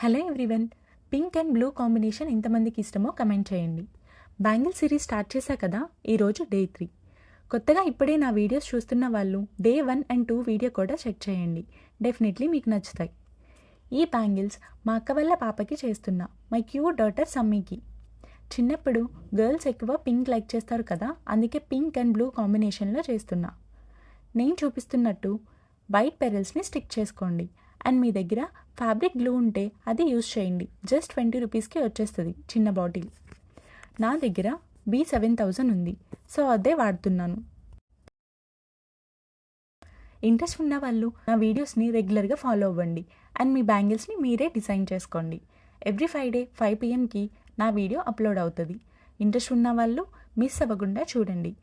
Hello everyone. Pink and blue combination ఎంతమందికి ఇష్టమో comment చేయండి. బ్యాంగిల్ సిరీస్ స్టార్ట్ చేశా కదా, ఈరోజు డే 3. కొత్తగా ఇప్పుడే నా వీడియోస్ చూస్తున్న వాళ్ళు డే 1 అండ్ 2 వీడియో కూడా చెక్ చేయండి. డెఫినెట్లీ మీకు నచ్చుతాయి. ఈ బ్యాంగిల్స్ మా అక్క వాళ్ళ పాపకి చేస్తున్నా, మై క్యూట్ డాటర్ సమ్మీకి. చిన్నప్పుడు గర్ల్స్ ఎక్కువ పింక్ లైక్ చేస్తారు కదా, అందుకే పింక్ అండ్ బ్లూ కాంబినేషన్లో చేస్తున్నా. నేను చూపిస్తున్నట్టు వైట్ పెరల్స్ని స్టిక్ చేసుకోండి. అండ్ మీ దగ్గర ఫ్యాబ్రిక్ గ్లూ ఉంటే అది యూస్ చేయండి. జస్ట్ 20 రూపీస్కి వచ్చేస్తుంది చిన్న బాటిల్. నా దగ్గర B7000 ఉంది, సో అదే వాడుతున్నాను. ఇంట్రెస్ట్ ఉన్న వాళ్ళు నా వీడియోస్ని రెగ్యులర్గా ఫాలో అవ్వండి అండ్ మీ బ్యాంగిల్స్ని మీరే డిజైన్ చేసుకోండి. ఎవ్రీ ఫ్రైడే 5 PM నా వీడియో అప్లోడ్ అవుతుంది. ఇంట్రెస్ట్ ఉన్న వాళ్ళు మిస్ అవ్వకుండా చూడండి.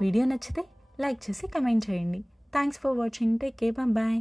వీడియో నచ్చితే లైక్ చేసి కమెంట్ చేయండి. Thanks for watching. Take care. Bye.